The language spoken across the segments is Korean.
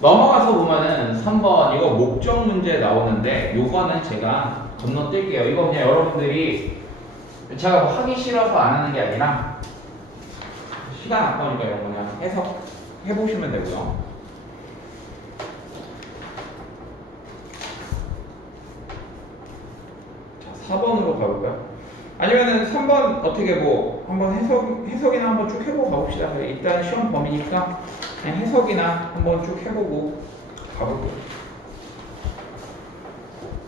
넘어가서 보면은 3번 이거 목적 문제 나오는데 요거는 제가 건너뛸게요. 이거 그냥 여러분들이 제가 뭐 하기 싫어서 안 하는 게 아니라 시간 아까우니까 이거 그냥 해보시면 되고요. 자, 4번으로 가볼까요? 아니면은 3번 어떻게 뭐 한번 해석이나 한번 쭉 해보고 가봅시다. 일단 시험 범위니까 그냥 해석이나 한번 쭉 해보고 가볼게요.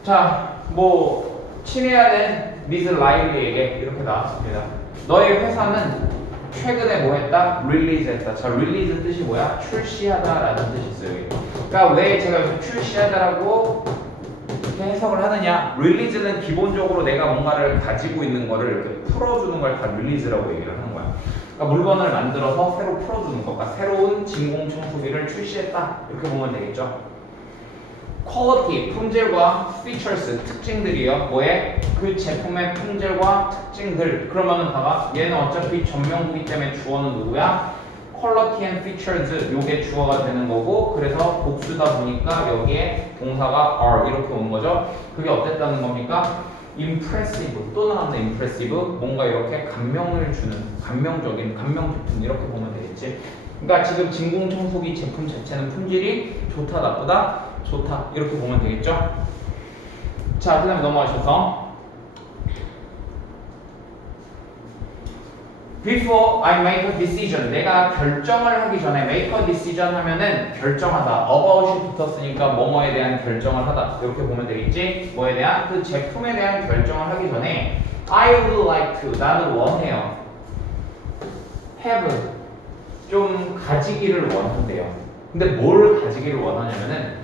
자, 뭐 친해야 된 미즈 라일리에게 이렇게 나왔습니다. 너의 회사는 최근에 뭐 했다? 릴리즈 했다. 자, 릴리즈 뜻이 뭐야? 출시하다 라는 뜻이 있어요. 여기. 그러니까 왜 제가 여기 출시하다라고 이렇게 해석을 하느냐? 릴리즈는 기본적으로 내가 뭔가를 가지고 있는 거를 이렇게 풀어주는 걸 다 릴리즈라고 얘기를 하는 거야. 그러니까 물건을 만들어서 새로 풀어주는 것. 그러니까 새로운 진공청소기를 출시했다. 이렇게 보면 되겠죠. 퀄리티, 품질과 features, 특징들이요. 뭐에? 그 제품의 품질과 특징들. 그러면은 봐봐. 얘는 어차피 전명구기 때문에 주어는 누구야? quality and features. 요게 주어가 되는 거고, 그래서 복수다 보니까 여기에 동사가 are 이렇게 오는 거죠. 그게 어땠다는 겁니까? impressive. 또 나왔네, impressive. 뭔가 이렇게 감명을 주는, 감명적인, 감명 깊은 이렇게 보면 되겠지. 그러니까 지금 진공청소기 제품 자체는 품질이 좋다, 나쁘다? 좋다. 이렇게 보면 되겠죠? 자, 그 다음에 넘어가셔서 Before I make a decision. 내가 결정을 하기 전에 make a decision 하면은 결정하다. about이 붙었으니까 뭐뭐에 대한 결정을 하다. 이렇게 보면 되겠지? 뭐에 대한? 그 제품에 대한 결정을 하기 전에 I would like to. 나는 원해요. have. 좀 가지기를 원한대요. 근데 뭘 가지기를 원하냐면은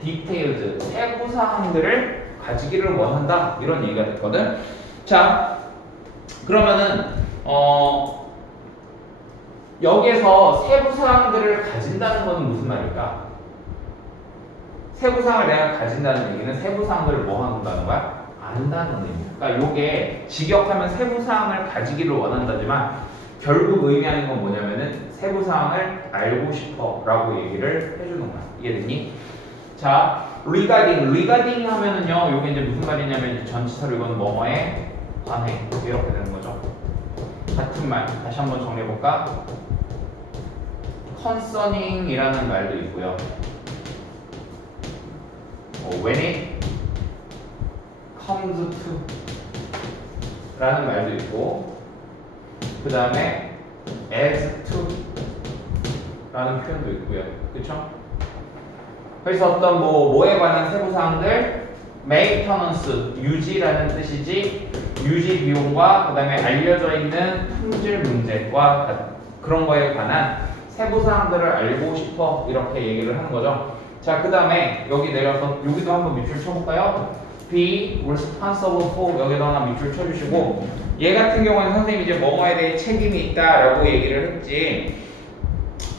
details, 세부 사항들을 가지기를 원한다. 이런 얘기가 됐거든. 자, 그러면은 여기에서 세부 사항들을 가진다는 것은 무슨 말일까? 세부 사항을 내가 가진다는 얘기는 세부 사항들을 뭐 한다는 거야? 안다는 의미야. 그러니까 요게 직역하면 세부 사항을 가지기를 원한다지만 결국 의미하는 건 뭐냐면은 세부 사항을 알고 싶어라고 얘기를 해주는 거야. 이해됐니? 자, regarding 하면은요, 요게 이제 무슨 말이냐면 전치사로 이건 뭐뭐에 관해 이렇게 되는 거죠. 같은 말 다시 한번 정리해볼까? concerning 이라는 말도 있고요. when it comes to 라는 말도 있고, 그 다음에 as to 라는 표현도 있고요. 그쵸? 그래서 어떤 뭐에 관한 세부사항들 maintenance, 유지라는 뜻이지, 유지 비용과 그 다음에 알려져 있는 품질 문제과 그런 거에 관한 세부사항들을 알고 싶어 이렇게 얘기를 하는 거죠. 자, 그 다음에 여기 내려서 여기도 한번 밑줄 쳐볼까요? be responsible for 여기도 하나 밑줄 쳐주시고, 얘 같은 경우는 선생님이 이제 뭐뭐에 대해 책임이 있다라고 얘기를 했지.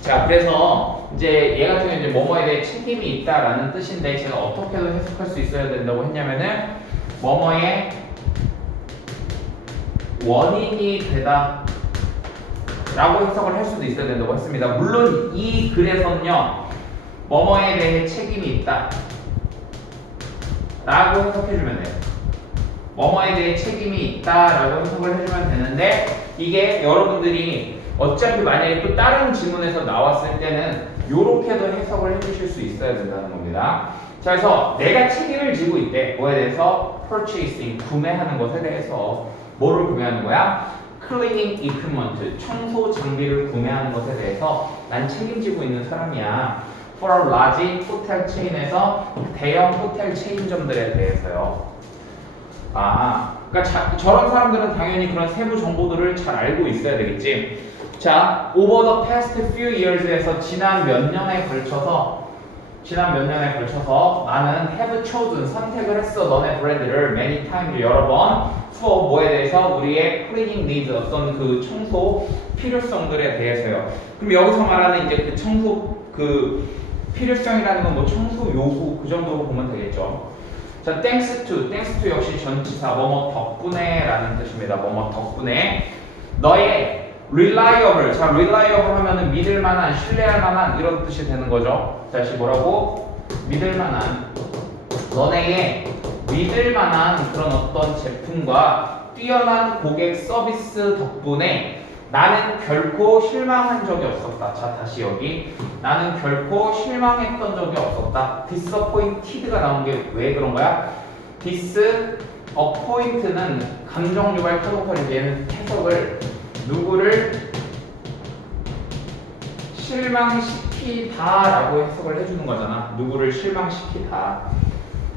자, 그래서 이제 얘 같은 경우는 이제 뭐뭐에 대해 책임이 있다라는 뜻인데 제가 어떻게도 해석할 수 있어야 된다고 했냐면은 뭐뭐의 원인이 되다 라고 해석을 할 수도 있어야 된다고 했습니다. 물론 이 글에서는요 뭐뭐에 대해 책임이 있다 라고 해석해주면 돼요. 뭐뭐에 대해 책임이 있다라고 해석을 해주면 되는데, 이게 여러분들이 어차피 만약에 또 다른 지문에서 나왔을 때는 이렇게도 해석을 해주실 수 있어야 된다는 겁니다. 자, 그래서 내가 책임을 지고 있대. 뭐에 대해서? purchasing, 구매하는 것에 대해서. 뭐를 구매하는 거야? cleaning equipment, 청소 장비를 구매하는 것에 대해서 난 책임지고 있는 사람이야. for a large hotel chain에서 대형 호텔 체인점들에 대해서요. 그러니까 저런 사람들은 당연히 그런 세부 정보들을 잘 알고 있어야 되겠지. 자, over the past few years에서 지난 몇 년에 걸쳐서 나는 have chosen, 선택을 했어. 너네 브랜드를 many times, 여러 번 for 뭐에 대해서? 우리의 cleaning needs, 어떤 그 청소 필요성들에 대해서요. 그럼 여기서 말하는 이제 그 청소 그 필요성이라는 건 뭐 청소 요구 그 정도로 보면 되겠죠. 자, thanks to 역시 전치사 뭐뭐 덕분에 라는 뜻입니다. 뭐뭐 덕분에 너의 reliable. 자, reliable 하면은 믿을 만한, 신뢰할 만한 이런 뜻이 되는 거죠. 다시 뭐라고? 믿을 만한. 너네의 믿을 만한 그런 어떤 제품과 뛰어난 고객 서비스 덕분에 나는 결코 실망한 적이 없었다. 자, 다시 여기. 나는 결코 실망했던 적이 없었다. disappointed가 나온 게 왜 그런 거야? disappoint는 감정 유발 타동사인데 얘는 해석을 누구를 실망시키다 라고 해석을 해주는 거잖아. 누구를 실망시키다.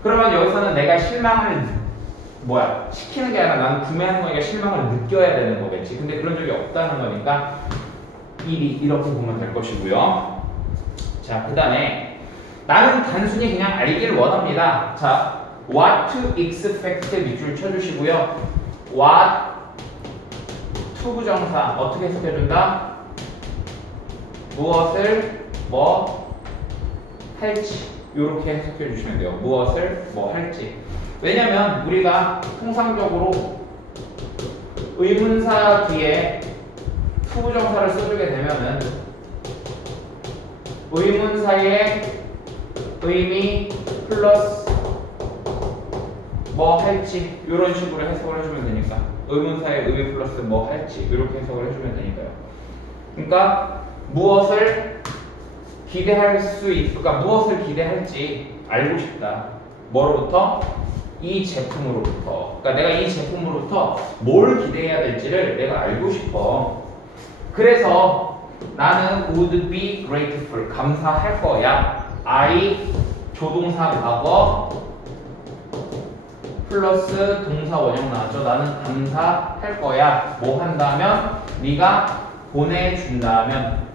그러면 여기서는 내가 실망을 시키는 게 아니라 나는 구매하는 거니까 실망을 느껴야 되는 거겠지. 근데 그런 적이 없다는 거니까 이렇게 보면 될 것이고요. 자, 그 다음에 나는 단순히 그냥 알기를 원합니다. 자, what to expect 밑줄 쳐주시고요. what to 부정사 어떻게 해석해준다? 무엇을 뭐 할지 이렇게 해석해 주시면 돼요. 무엇을 뭐 할지. 왜냐면 우리가 통상적으로 의문사 뒤에 to 부정사를 써주게 되면은 의문사의 의미 플러스 뭐 할지 이런 식으로 해석을 해주면 되니까 의문사의 의미 플러스 뭐 할지 이렇게 해석을 해주면 되니까요. 그러니까 무엇을 기대할 그러니까 무엇을 기대할지 알고 싶다. 뭐로부터? 이 제품으로부터. 그러니까 내가 이 제품으로부터 뭘 기대해야 될지를 내가 알고 싶어. 그래서 나는 would be grateful. 감사할 거야. I 조동사 과거 플러스 동사 원형 나왔죠. 나는 감사할 거야. 뭐 한다면? 네가 보내준다면.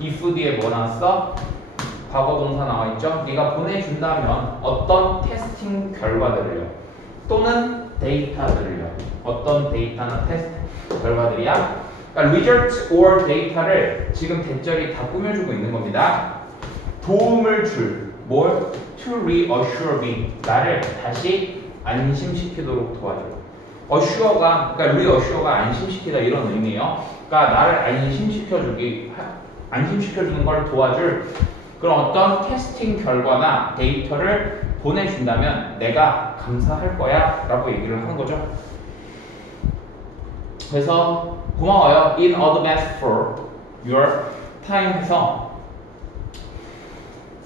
if 뒤에 뭐 나왔어? 과거 동사 나와있죠? 네가 보내준다면 어떤 테스팅 결과들을요. 또는 데이터들을요. 어떤 데이터나 테스트 결과들이야? 그러니까 results or data를 지금 대절이 다 꾸며주고 있는 겁니다. 도움을 줄 뭘? to reassure me. 나를 다시 안심시키도록 도와줘. assure가 그러니까 reassure가 안심시키다 이런 의미예요. 그러니까 나를 안심시켜주는 걸 도와줄 그런 어떤 테스팅 결과나 데이터를 보내준다면 내가 감사할 거야 라고 얘기를 하는 거죠. 그래서 고마워요. In advance for your time 해서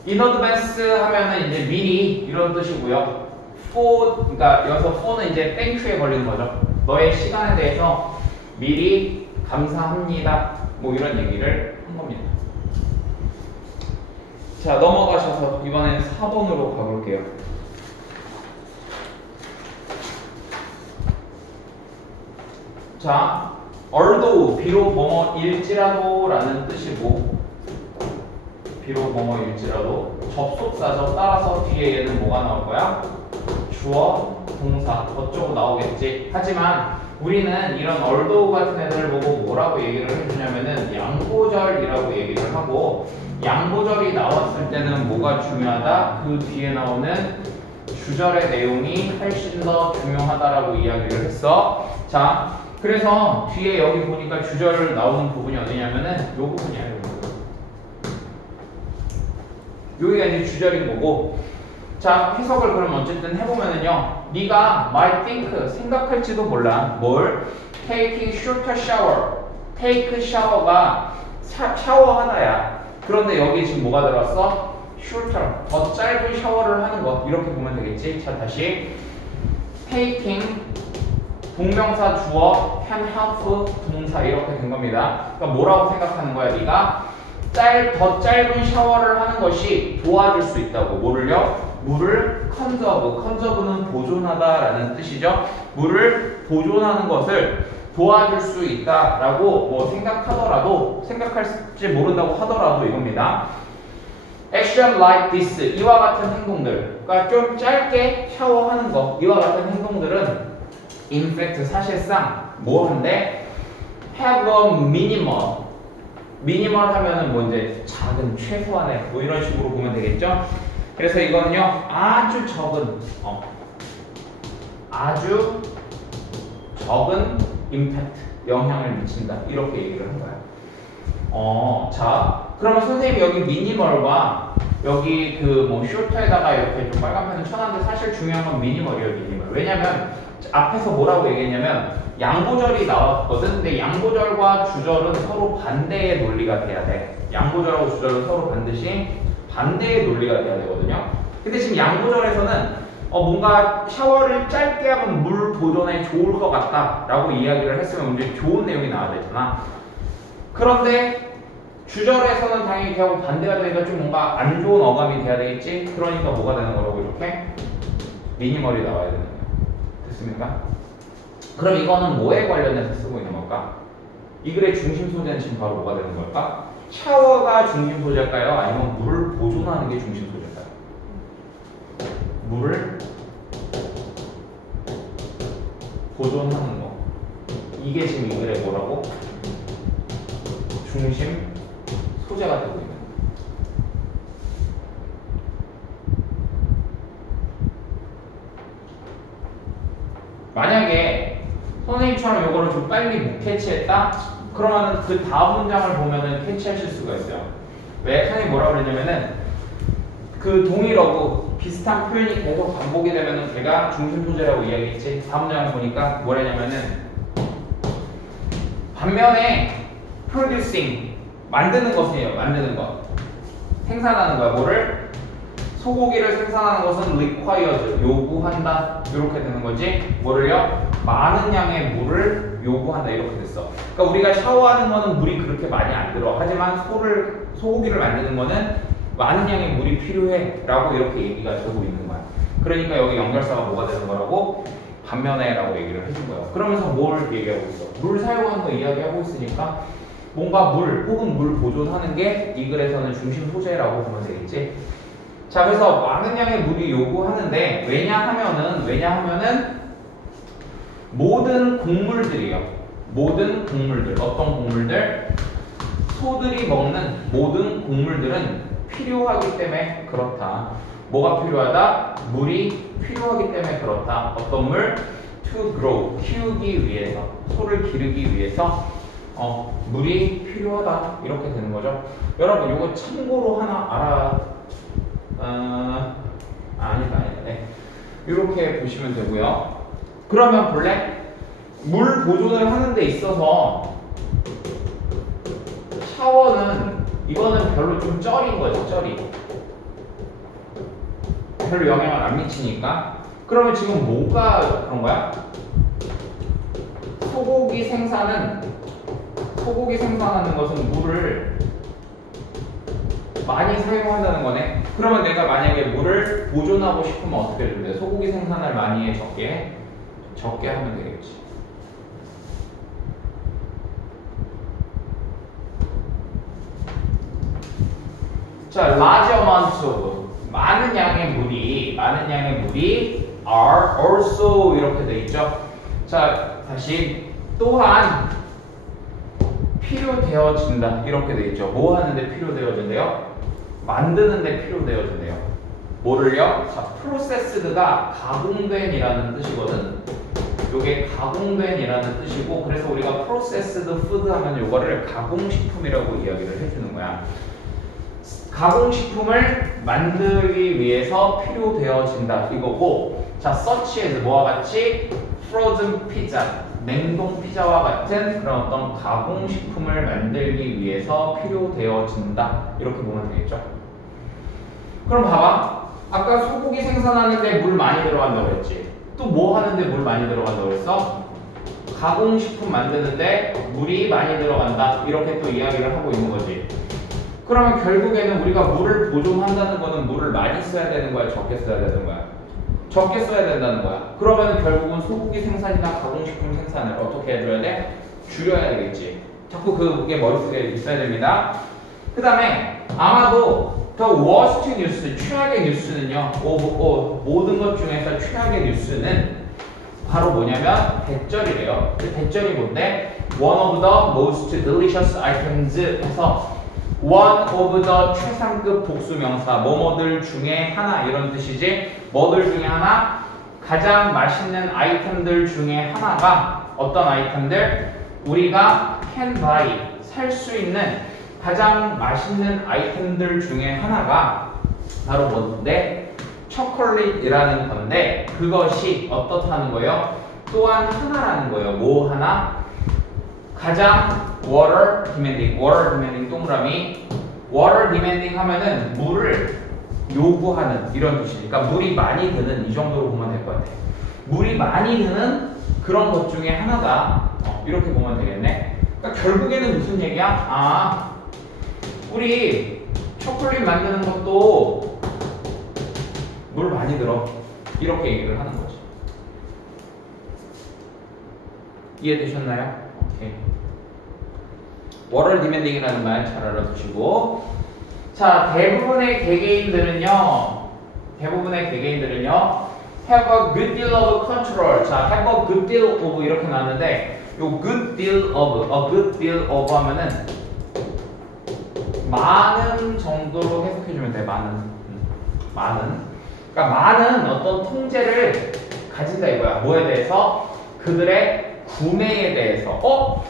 in advance 하면은 이제 미리 이런 뜻이고요. for 그러니까 여기서 for는 이제 땡큐에 걸리는 거죠. 너의 시간에 대해서 미리 감사합니다. 뭐 이런 얘기를 한 겁니다. 자, 넘어가셔서 이번엔 4번으로 가볼게요. 자, although 비록 뭐뭐일지라도 라는 뜻이고 비록 뭐뭐일지라도 접속사죠. 따라서 뒤에 얘는 뭐가 나올 거야? 주어, 동사 어쩌고 나오겠지. 하지만 우리는 이런 although 같은 애들을 보고 뭐라고 얘기를 해주냐면은 양보절이라고 얘기를 하고 양보절이 나왔을 때는 뭐가 중요하다? 그 뒤에 나오는 주절의 내용이 훨씬 더 중요하다라고 이야기를 했어. 자, 그래서 뒤에 여기 보니까 주절 나오는 부분이 어디냐면은 요 부분이야. 요 부분. 여기가 이제 주절인 거고. 자, 해석을 그럼 어쨌든 해보면은요. 네가 might think 생각할지도 몰라. 뭘? Take shorter shower. take shower가 샤워하다야. 그런데 여기 지금 뭐가 들어왔어? shorter. 더 짧은 샤워를 하는 것. 이렇게 보면 되겠지. 자, 다시 taking 동명사 주어 can help 동사 이렇게 된 겁니다. 그러니까 뭐라고 생각하는 거야? 네가 더 짧은 샤워를 하는 것이 도와줄 수 있다고. 뭐를요? 물을 컨저브는 보존하다라는 뜻이죠. 물을 보존하는 것을 도와줄 수 있다라고 뭐 생각할지 모른다고 하더라도 이겁니다. Action like this 이와 같은 행동들, 그러니까 좀 짧게 샤워하는 거 이와 같은 행동들은 in fact 사실상 뭐 한데 have a minimal 하면은 뭐 이제 작은 최소한의 뭐 이런 식으로 보면 되겠죠. 그래서 이거는요 아주 적은 임팩트 영향을 미친다. 이렇게 얘기를 한 거야. 자, 그러면 선생님이 여기 미니멀과 여기 그 뭐 쇼트에다가 이렇게 좀 빨간 펜을 쳐놨는데 사실 중요한 건 미니멀이에요, 미니멀. 왜냐면 앞에서 뭐라고 얘기했냐면 양보절이 나왔거든. 근데 양보절과 주절은 서로 반대의 논리가 돼야 돼. 양보절하고 주절은 서로 반드시 반대의 논리가 돼야 되거든요. 근데 지금 양보절에서는 뭔가 샤워를 짧게 하면 물 보존에 좋을 것 같다라고 이야기를 했으면 이제 좋은 내용이 나와야 되잖아. 그런데 주절에서는 당연히 걔하고 반대가 되니까 좀 뭔가 안 좋은 어감이 돼야 되겠지? 그러니까 뭐가 되는 거라고 이렇게? 미니멀이 나와야 되는 거예요. 됐습니까? 그럼 이거는 뭐에 관련해서 쓰고 있는 걸까? 이 글의 중심 소재는 지금 바로 뭐가 되는 걸까? 샤워가 중심 소재일까요? 아니면 물을 보존하는 게 중심 소재일까요? 물을 보존하는 거. 이게 지금 이 글의 뭐라고? 중심 소재가 되고 있는 거예요. 만약에 선생님처럼 이거를 좀 빨리 못 캐치했다? 그러면은 그 다음 문장을 보면은 캐치하실 수가 있어요. 왜? 선생님이 뭐라고 그랬냐면은 그 동일어고 비슷한 표현이 계속 반복이 되면은 걔가 중심 소재라고 이야기했지. 다음 문장을 보니까 뭐라냐면은 반면에 producing 만드는 것이에요. 만드는 것. 생산하는 거야. 뭐를? 소고기를 생산하는 것은 required, 요구한다. 이렇게 되는 거지. 뭐를요? 많은 양의 물을 요구한다. 이렇게 됐어. 그러니까 우리가 샤워하는 거는 물이 그렇게 많이 안 들어. 하지만 소고기를 만드는 거는 많은 양의 물이 필요해. 라고 이렇게 얘기가 되고 있는 거야. 그러니까 여기 연결사가 뭐가 되는 거라고? 반면에 라고 얘기를 해준 거예요. 그러면서 뭘 얘기하고 있어? 물 사용하는 거 이야기하고 있으니까 뭔가 물 혹은 물 보존하는 게 이 글에서는 중심 소재라고 보면 되겠지. 자, 그래서 많은 양의 물이 요구하는데 왜냐하면은 모든 곡물들이요. 모든 곡물들, 어떤 곡물들? 소들이 먹는 모든 곡물들은 필요하기 때문에 그렇다. 뭐가 필요하다? 물이 필요하기 때문에 그렇다. 어떤 물? To grow, 키우기 위해서, 소를 기르기 위해서 물이 필요하다. 이렇게 되는 거죠. 여러분, 이거 참고로 하나 아니다. 네. 이렇게 보시면 되고요. 그러면 본래 물 보존을 하는 데 있어서 샤워는 이거는 별로 좀 쩔인 거죠. 쩔이. 별로 영향을 안 미치니까. 그러면 지금 뭐가 그런 거야? 소고기 생산하는 것은 물을 많이 사용한다는 거네. 그러면 내가 만약에 물을 보존하고 싶으면 어떻게 해주면 돼? 소고기 생산을 많이 해? 적게 하면 되겠지. 자, large amounts of 많은 양의 물이 are also 이렇게 돼 있죠. 자, 다시 또한 필요되어진다 이렇게 돼 있죠. 뭐 하는데 필요되어진대요? 만드는데 필요되어진대요. 뭐를요? 자, processed가 가공된이라는 뜻이거든. 요게 가공된이라는 뜻이고, 그래서 우리가 processed food 하면 요거를 가공식품이라고 이야기를 해주는 거야. 가공식품을 만들기 위해서 필요되어진다 이거고, 자, such as 뭐와 같이 frozen pizza, 냉동 피자와 같은 그런 어떤 가공식품을 만들기 위해서 필요되어진다 이렇게 보면 되겠죠. 그럼 봐봐, 아까 소고기 생산하는데 물 많이 들어간다고 했지. 또 뭐 하는데 물 많이 들어간다고 했어? 가공식품 만드는데 물이 많이 들어간다 이렇게 또 이야기를 하고 있는 거지. 그러면 결국에는 우리가 물을 보존한다는 거는 물을 많이 써야 되는 거야, 적게 써야 되는 거야? 적게 써야 된다는 거야. 그러면 결국은 소고기 생산이나 가공식품 생산을 어떻게 해줘야 돼? 줄여야 되겠지. 자꾸 그게 머릿속에 있어야 됩니다. 그 다음에 아마도 The worst news, 최악의 뉴스는요, 모든 것 중에서 최악의 뉴스는 바로 뭐냐면 대절이래요. 그 대절이 뭔데? One of the most delicious items 해서 one of the 최상급 복수명사, 뭐뭐들 중에 하나 이런 뜻이지. 뭐들 중에 하나? 가장 맛있는 아이템들 중에 하나가 어떤 아이템들? 우리가 can buy 살 수 있는 가장 맛있는 아이템들 중에 하나가 바로 뭔데? 초콜릿이라는 건데 그것이 어떻다는 거예요? 또한 하나라는 거예요. 뭐 하나? 가장 water demanding 동그라미 water demanding 하면은 물을 요구하는 이런 뜻이니까 물이 많이 드는 이 정도로 보면 될 것 같아. 물이 많이 드는 그런 것 중에 하나다. 이렇게 보면 되겠네. 그러니까 결국에는 무슨 얘기야? 아, 우리 초콜릿 만드는 것도 물 많이 들어. 이렇게 얘기를 하는 거지. 이해되셨나요? 오케이. water demanding이라는 말 잘 알아두시고. 자, 대부분의 개개인들은요 have a good deal of control. 자, have a good deal of 이렇게 나왔는데 요 good deal of, a good deal of 하면은 많은 정도로 해석해주면 돼. 많은. 그러니까 많은 어떤 통제를 가진다 이거야. 뭐에 대해서? 그들의 구매에 대해서.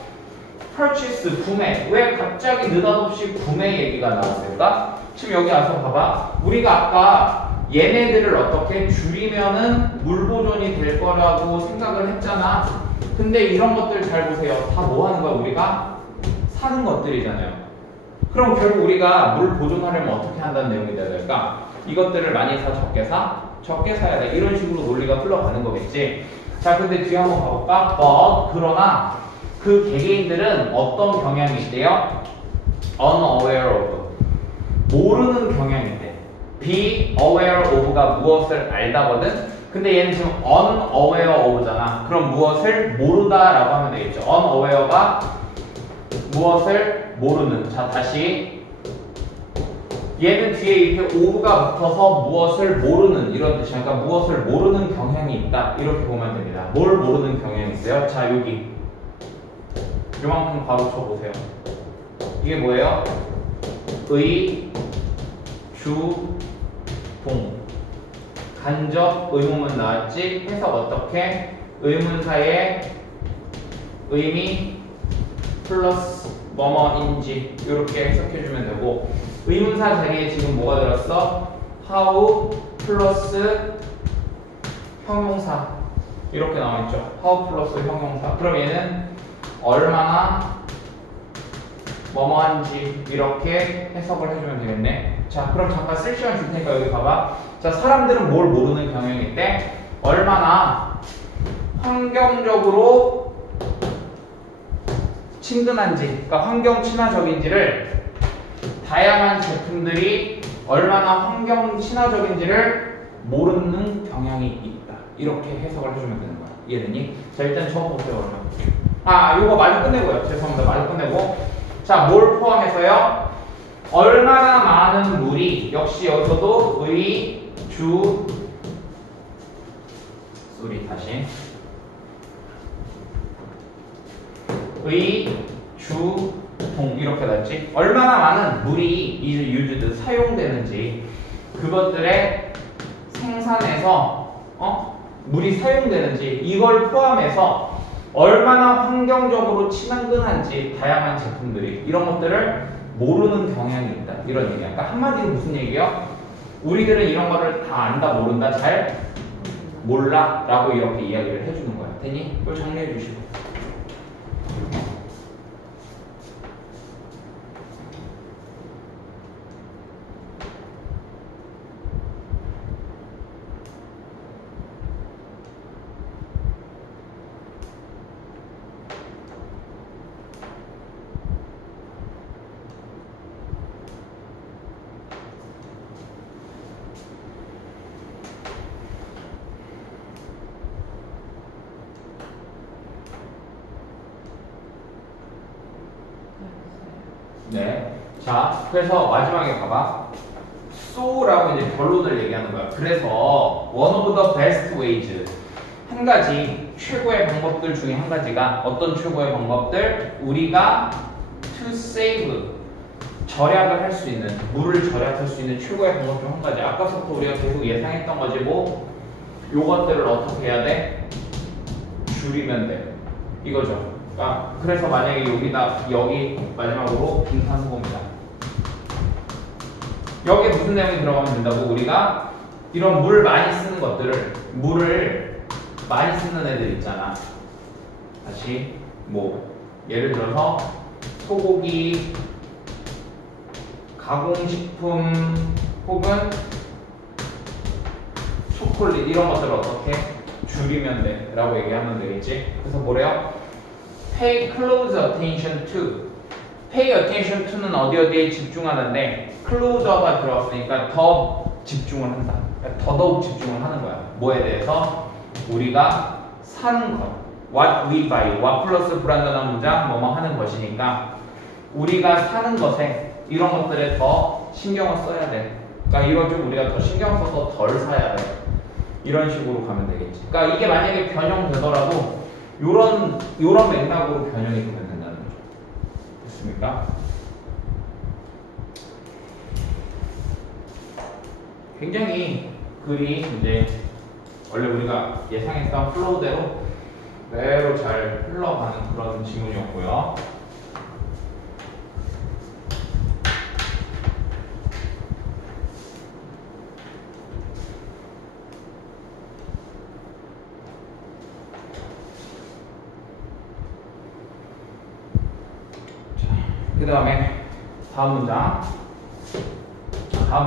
purchase, 구매. 왜 갑자기 느닷없이 구매 얘기가 나왔을까? 지금 여기 와서 봐봐. 우리가 아까 얘네들을 어떻게 줄이면은 물 보존이 될 거라고 생각을 했잖아. 근데 이런 것들 잘 보세요. 다 뭐 하는 거야? 우리가 사는 것들이잖아요. 그럼 결국 우리가 물 보존하려면 어떻게 한다는 내용이 돼야 될까? 이것들을 많이 사, 적게 사야 돼. 이런 식으로 논리가 흘러가는 거겠지. 자, 근데 뒤에 한번 가볼까? 그러나 그 개개인들은 어떤 경향이 있대요? unaware of. 모르는 경향이 있대. be aware of가 무엇을 알다거든? 근데 얘는 지금 unaware of잖아. 그럼 무엇을 모르다라고 하면 되겠죠. unaware가 무엇을 모르는. 자, 다시. 얘는 뒤에 이렇게 of가 붙어서 무엇을 모르는 이런 뜻이야. 그러니까 무엇을 모르는 경향이 있다. 이렇게 보면 됩니다. 뭘 모르는 경향이 있어요? 자, 여기. 요만큼 바로 쳐보세요. 이게 뭐예요? 의, 주, 동. 간접 의문문 나왔지? 해석 어떻게? 의문사의 의미 플러스 뭐뭐인지 이렇게 해석해주면 되고 의문사 자리에 지금 뭐가 들었어? how 플러스 형용사 이렇게 나와있죠. how 플러스 형용사. 그럼 얘는 얼마나 뭐뭐한지 이렇게 해석을 해주면 되겠네. 자, 그럼 잠깐 쓸 시간 줄 테니까 여기 봐봐. 자, 사람들은 뭘 모르는 경향이 있대? 얼마나 환경적으로 친근한지, 그러니까 환경 친화적인지를 다양한 제품들이 얼마나 환경 친화적인지를 모르는 경향이 있다. 이렇게 해석을 해주면 되는 거야. 이해되니? 자, 일단 적어보세요. 그러면. 요거 말이 끝내고요. 죄송합니다. 말이 끝내고. 자, 뭘 포함해서요? 얼마나 많은 물이, 역시 여기서도 의, 주, 소리 다시. 의, 주, 동 이렇게 났지? 얼마나 많은 물이 used, 사용되는지 그것들의 생산에서 물이 사용되는지 이걸 포함해서 얼마나 환경적으로 친근한지 다양한 제품들이 이런 것들을 모르는 경향이 있다. 이런 얘기야. 그러니까 한마디로 무슨 얘기예요? 우리들은 이런 거를 다 안다 모른다 잘 몰라 라고 이렇게 이야기를 해주는 거야. 되니? 이걸 정리해 주시고. 네. 자, 그래서 마지막에 봐봐. so라고 이제 결론을 얘기하는 거야. 그래서 one of the best ways. 한 가지 최고의 방법들 중에 한 가지가 어떤 최고의 방법들? 우리가 to save 절약을 할 수 있는 물을 절약할 수 있는 최고의 방법 중 한 가지. 아까부터 우리가 계속 예상했던 거지 뭐 요것들을 어떻게 해야 돼? 줄이면 돼. 이거죠. 그래서 만약에 여기 마지막으로 빈칸 후보입니다. 여기에 무슨 내용이 들어가면 된다고? 우리가 이런 물 많이 쓰는 것들을, 물을 많이 쓰는 애들 있잖아. 다시 뭐 예를 들어서 소고기, 가공식품 혹은 초콜릿 이런 것들을 어떻게 줄이면 돼 라고 얘기하면 되겠지. 그래서 뭐래요? Pay close attention to. Pay attention to는 어디에 집중하는데 closer가 들어왔으니까 더 집중을 한다. 그러니까 더더욱 집중을 하는 거야. 뭐에 대해서? 우리가 사는 것. What we buy. what 플러스 불완전한 문장 뭐뭐 하는 것이니까 우리가 사는 것에 이런 것들에 더 신경을 써야 돼. 그러니까 이걸 좀 우리가 더 신경 써서 덜 사야 돼. 이런 식으로 가면 되겠지. 그러니까 이게 만약에 변형되더라도 요런 맥락으로 변형이 되면 된다는 거죠. 됐습니까? 굉장히 글이 이제 원래 우리가 예상했던 플로우대로 그대로 잘 흘러가는 그런 지문이었고요. 그 다음에 다음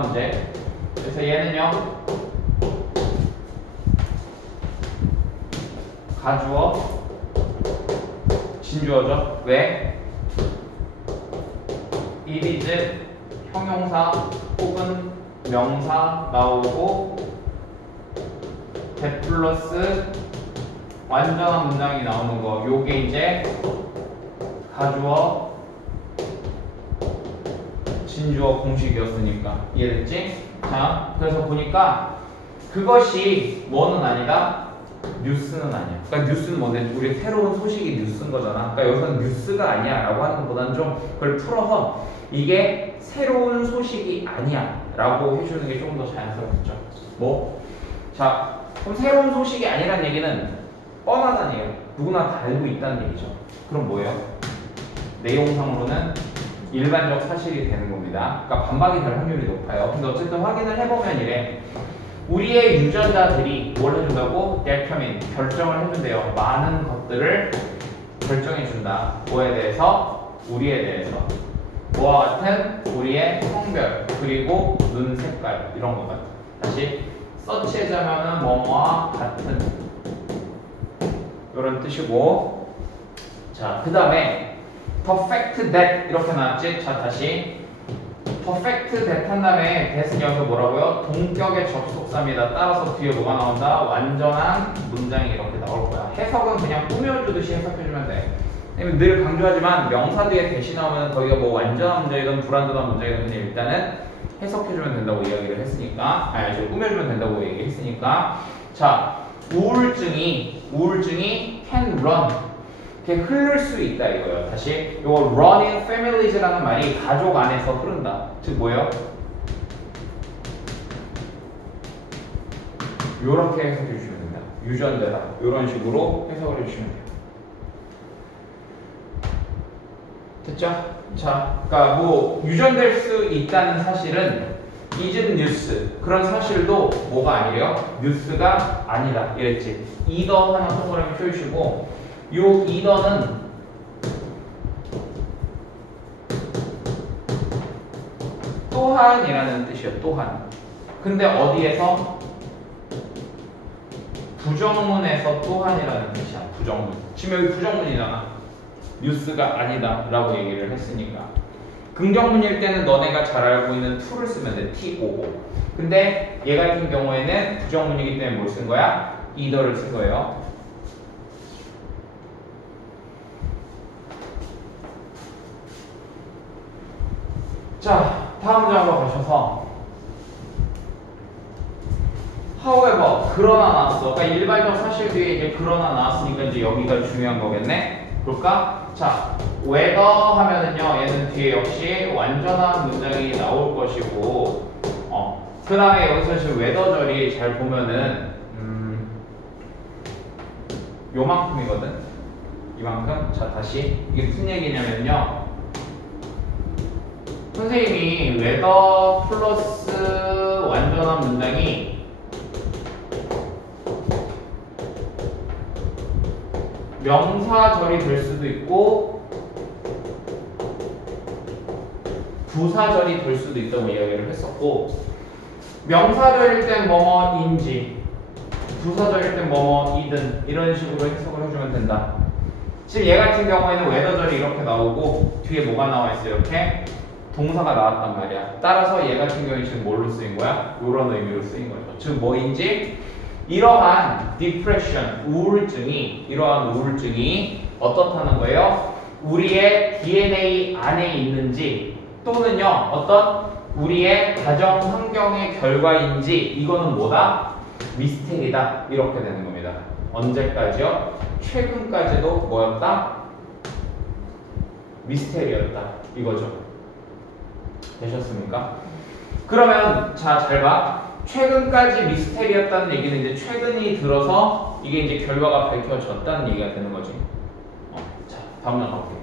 문제. 그래서 얘는요 가주어 진주어죠. 왜? it is 형용사 혹은 명사 나오고 that 플러스 완전한 문장이 나오는 거. 요게 이제 가주어 진주어 공식이었으니까 이해됐지? 자, 그래서 보니까 그것이 뭐는 아니다? 뉴스는 아니야. 그러니까 뉴스는 뭔데? 우리 새로운 소식이 뉴스인 거잖아. 그러니까 여기서는 뉴스가 아니야 라고 하는 것보다는 좀 그걸 풀어서 이게 새로운 소식이 아니야 라고 해주는 게 조금 더 자연스럽겠죠. 뭐? 자, 그럼 새로운 소식이 아니란 얘기는 뻔하다는 얘기예요. 누구나 다 알고 있다는 얘기죠. 그럼 뭐예요? 내용상으로는 일반적 사실이 되는 겁니다. 그러니까 반박이 될 확률이 높아요. 근데 어쨌든 확인을 해보면 이래. 우리의 유전자들이 뭘 해준다고? determine, 결정을 해준대요. 많은 것들을 결정해준다. 뭐에 대해서? 우리에 대해서. 뭐와 같은? 우리의 성별, 그리고 눈 색깔, 이런 것 같아. 다시 서치하자면은 뭐뭐와 같은 이런 뜻이고. 자, 그 다음에 perfect that 이렇게 나왔지? 자, 다시 perfect that 한 다음에 that은 여기서 뭐라고요? 동격의 접속사입니다. 따라서 뒤에 뭐가 나온다? 완전한 문장이 이렇게 나올 거야. 해석은 그냥 꾸며주듯이 해석해주면 돼. 왜냐면 늘 강조하지만 명사 뒤에 that이 나오면 거기가 뭐 완전한 문장이든 불완전한 문장이든 그냥 일단은 해석해주면 된다고 이야기를 했으니까, 아니 꾸며주면 된다고 얘기했으니까. 자, 우울증이 can run, 이렇게 흐를 수 있다 이거예요. 다시 이거 run in families라는 말이 가족 안에서 흐른다. 즉 뭐예요? 요렇게 해석해 주시면 됩니다. 유전되다. 요런 식으로 해석을 해주시면 돼요. 됐죠? 자, 그러니까 뭐 유전될 수 있다는 사실은 이즈는 뉴스, 그런 사실도 뭐가 아니래요? 뉴스가 아니다 이랬지. 이더 하나 동그라미 펴주시고, 요 이더는 또한이라는 뜻이에요. 또한. 근데 어디에서? 부정문에서 또한이라는 뜻이야. 부정문. 지금 여기 부정문이잖아. 뉴스가 아니다 라고 얘기를 했으니까. 긍정문일 때는 너네가 잘 알고 있는 to를 쓰면 돼. to. 근데 얘 같은 경우에는 부정문이기 때문에 뭘 쓴 거야? either를 쓴 거예요. 자, 다음 문장으로 가셔서 however, 그러나 나왔어. 그러니까 일반적 사실 뒤에 이제 그러나 나왔으니까 이제 여기가 중요한 거겠네. 볼까? 자, whether 하면은요, 얘는 뒤에 역시 완전한 문장이 나올 것이고, 그 다음에 여기서 지금 whether절이 잘 보면은 요만큼이거든. 이만큼. 자, 다시 이게 무슨 얘기냐면요. 선생님이 웨더 플러스 완전한 문장이 명사절이 될 수도 있고 부사절이 될 수도 있다고 이야기를 했었고, 명사절일 땐 뭐뭐인지 부사절일 땐 뭐뭐이든 이런 식으로 해석을 해주면 된다. 지금 얘 같은 경우에는 웨더절이 이렇게 나오고 뒤에 뭐가 나와 있어요? 이렇게 동사가 나왔단 말이야. 따라서 얘 같은 경우에 지금 뭘로 쓰인 거야? 이런 의미로 쓰인 거죠. 즉 뭐인지, 이러한 디프레션, 이러한 우울증이 어떻다는 거예요? 우리의 DNA 안에 있는지 또는요 어떤 우리의 가정 환경의 결과인지, 이거는 뭐다? 미스테리다. 이렇게 되는 겁니다. 언제까지요? 최근까지도 뭐였다? 미스테리였다. 이거죠. 되셨습니까? 그러면 자, 잘 봐. 최근까지 미스테리였다는 얘기는 이제 최근이 들어서 이게 이제 결과가 밝혀졌다는 얘기가 되는 거지. 자, 다음 나가볼게요.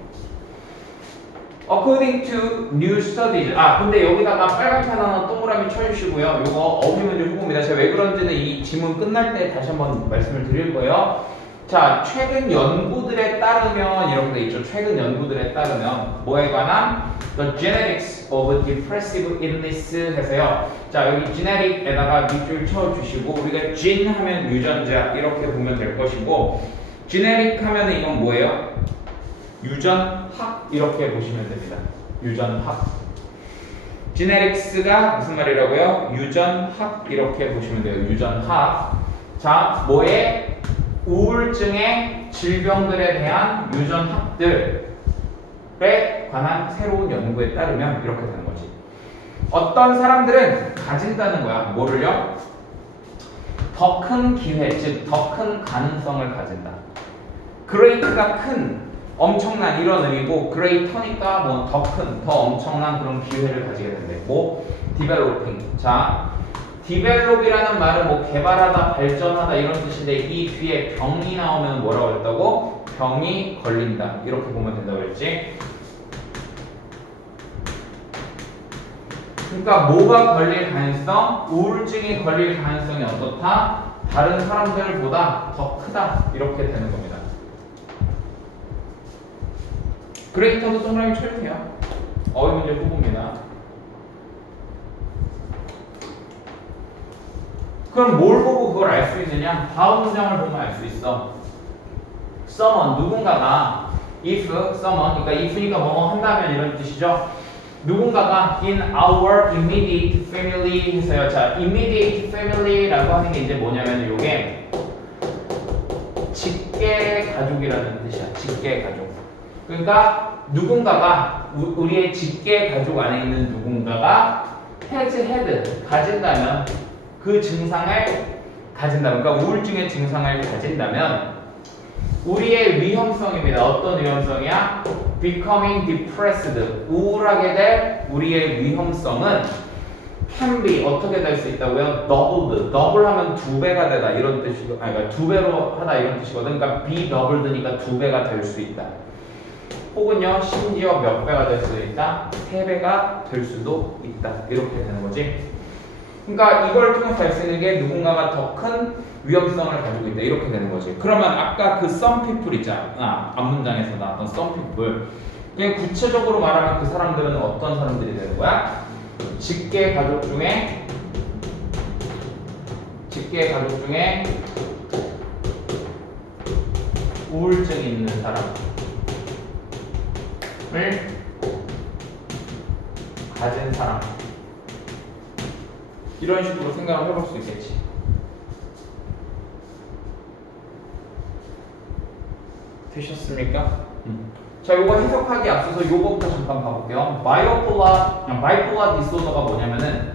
According to new studies. 근데 여기다가 빨간 펜 하나 동그라미 쳐주시고요. 요거 어휘문제 후보입니다. 제가 왜 그런지는 이 지문 끝날 때 다시 한번 말씀을 드릴 거예요. 자, 최근 연구들에 따르면 이런 게 있죠. 최근 연구들에 따르면 뭐에 관한? The genetics of depressive illness 해서요. 자, 여기 genetic에다가 밑줄 쳐주시고, 우리가 gene 하면 유전자 이렇게 보면 될 것이고, genetic 하면 이건 뭐예요? 유전학 이렇게 보시면 됩니다. 유전학. genetics가 무슨 말이라고요? 유전학 이렇게 보시면 돼요. 유전학. 자, 뭐에? 우울증의 질병들에 대한 유전학들에 관한 새로운 연구에 따르면 이렇게 되는 거지. 어떤 사람들은 가진다는 거야. 뭐를요? 더 큰 기회, 즉 더 큰 가능성을 가진다. great가 큰, 엄청난 이런 의미고, greater니까 뭐 더 큰, 더 엄청난 그런 기회를 가지게 된대. 뭐 developing. 자, develop이라는 말은 뭐 개발하다, 발전하다 이런 뜻인데, 이 뒤에 병이 나오면 뭐라고 했다고? 병이 걸린다. 이렇게 보면 된다고 했지. 그러니까 뭐가 걸릴 가능성? 우울증이 걸릴 가능성이 어떻다? 다른 사람들보다 더 크다. 이렇게 되는 겁니다. 그레이터도 동그라미 쳐주세요. 어휘문제 후보입니다. 그럼 뭘 보고 그걸 알 수 있느냐? 다음 문장을 보면 알 수 있어. someone, 누군가가, if, someone, 그러니까 if니까 뭐뭐 한다면 이런 뜻이죠. 누군가가 in our immediate family 해서요. 자, immediate family라고 하는 게 이제 뭐냐면 요게 직계 가족이라는 뜻이야. 직계 가족. 그러니까 누군가가 우리의 직계 가족 안에 있는 누군가가 had 가진다면, 그 증상을 가진다면, 그러니까 우울증의 증상을 가진다면 우리의 위험성입니다. 어떤 위험성이야? becoming depressed. 우울하게 될 우리의 위험성은 can be 어떻게 될 수 있다고요? doubled. double 하면 두 배가 되다 이런 뜻이고, 그러니까 두 배로 하다 이런 뜻이거든. 그러니까 be doubled니까 두 배가 될 수 있다. 혹은요, 심지어 몇 배가 될 수도 있다. 세 배가 될 수도 있다. 이렇게 되는 거지. 그러니까 이걸 통해서 알 수 있는 게 누군가가 더 큰 위험성을 가지고 있다. 이렇게 되는 거지. 그러면 아까 그 some people 있잖아. 앞문장에서 나왔던 some people. 그냥 구체적으로 말하면 그 사람들은 어떤 사람들이 되는 거야? 직계 가족 중에 우울증이 있는 사람을 가진 사람. 이런 식으로 생각을 해볼 수 있겠지. 되셨습니까? 자, 요거 해석하기 앞서서 요거부터 잠깐 봐볼게요. 바이폴라 디소더가 뭐냐면은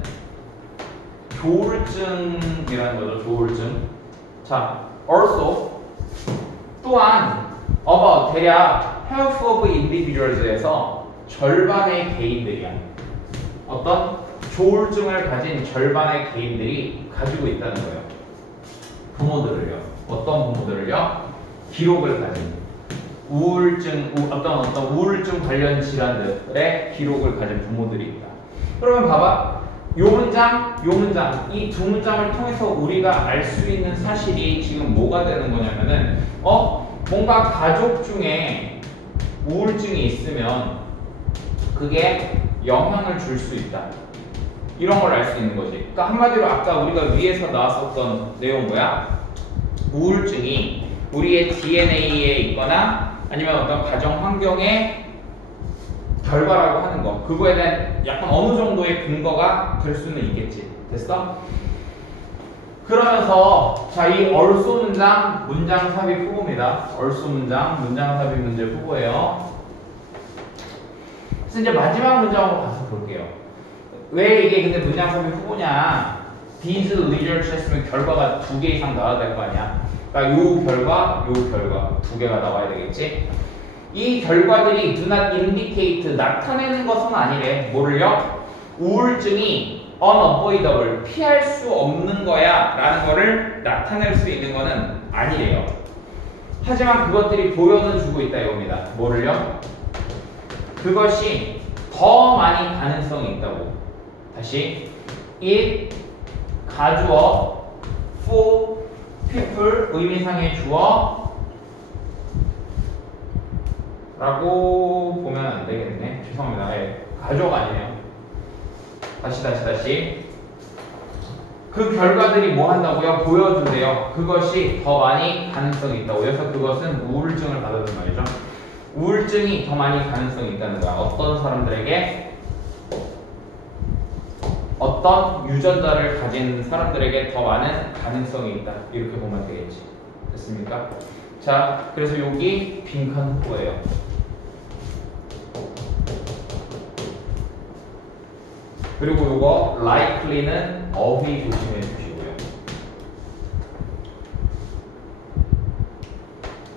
조울증이라는 거죠. 조울증. 자, also 또한 about 대략 health of individuals에서 절반의 개인들이야. 어떤 조울증을 가진 절반의 개인들이 가지고 있다는 거예요. 부모들을요. 어떤 부모들을요? 기록을 가진 어떤 우울증 관련 질환들의 기록을 가진 부모들이 있다. 그러면 봐봐. 요 문장, 이 두 문장을 통해서 우리가 알 수 있는 사실이 지금 뭐가 되는 거냐면은, 뭔가 가족 중에 우울증이 있으면 그게 영향을 줄 수 있다. 이런 걸 알 수 있는 거지. 그러니까 한마디로 아까 우리가 위에서 나왔었던 내용 뭐야? 우울증이 우리의 DNA에 있거나 아니면 어떤 가정 환경의 결과라고 하는 거. 그거에 대한 약간 어느 정도의 근거가 될 수는 있겠지. 됐어? 그러면서 자, 이 얼소 문장, 문장 삽입 후보입니다. 얼소 문장, 문장 삽입 문제 후보예요. 그래서 이제 마지막 문장으로 가서 볼게요. 왜 이게 근데 문장 삽입 후보냐? These results 했으면 결과가 2개 이상 나와야 될 거 아니야? 그러니까 요 결과, 요 결과 2개가 나와야 되겠지? 이 결과들이 do not indicate, 나타내는 것은 아니래. 뭐를요? 우울증이 unavoidable, 피할 수 없는 거야 라는 거를 나타낼 수 있는 거는 아니래요. 하지만 그것들이 보여는 주고 있다 이겁니다. 뭐를요? 그것이 더 많이 가능성이 있다고. 다시 it, 가주어, for people, 의미상의 주어 라고 보면 안 되겠네. 죄송합니다. 예, 가주어가 아니네요. 다시. 그 결과들이 뭐 한다고요? 보여준대요. 그것이 더 많이 가능성이 있다고. 그래서 그것은 우울증을 받아든 말이죠. 우울증이 더 많이 가능성이 있다는 거야. 어떤 사람들에게, 어떤 유전자를 가진 사람들에게 더 많은 가능성이 있다. 이렇게 보면 되겠지. 됐습니까? 자, 그래서 여기 빈칸 후보예요. 그리고 요거 likely는 어휘 조심해 주시고요.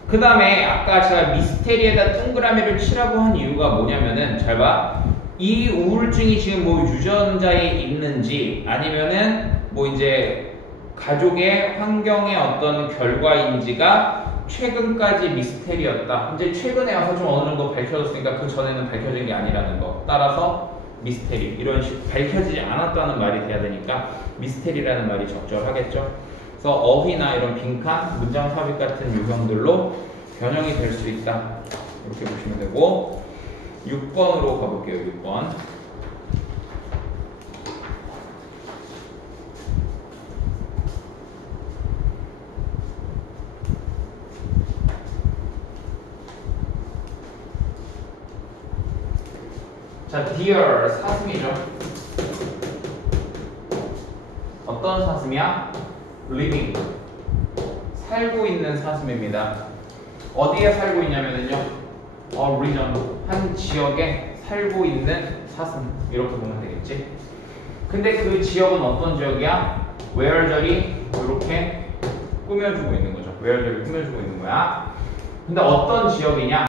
그 다음에 아까 제가 미스테리에다 동그라미를 치라고 한 이유가 뭐냐면은, 잘 봐. 이 우울증이 지금 뭐 유전자에 있는지 아니면은 뭐 이제 가족의 환경의 어떤 결과인지가 최근까지 미스테리였다. 이제 최근에 와서 좀 어느 정도 밝혀졌으니까 그 전에는 밝혀진 게 아니라는 거. 따라서 미스테리, 이런 식 밝혀지지 않았다는 말이 돼야 되니까 미스테리라는 말이 적절하겠죠. 그래서 어휘나 이런 빈칸, 문장 삽입 같은 유형들로 변형이 될 수 있다. 이렇게 보시면 되고, 6번으로 가볼게요. 6번. 자, dear 사슴이죠. 어떤 사슴이야? living, 살고 있는 사슴입니다. 어디에 살고 있냐면요, region, 한 지역에 살고 있는 사슴, 이렇게 보면 되겠지. 근데 그 지역은 어떤 지역이야? where절이 이렇게 꾸며주고 있는 거죠. where절이 꾸며주고 있는 거야. 근데 어떤 지역이냐?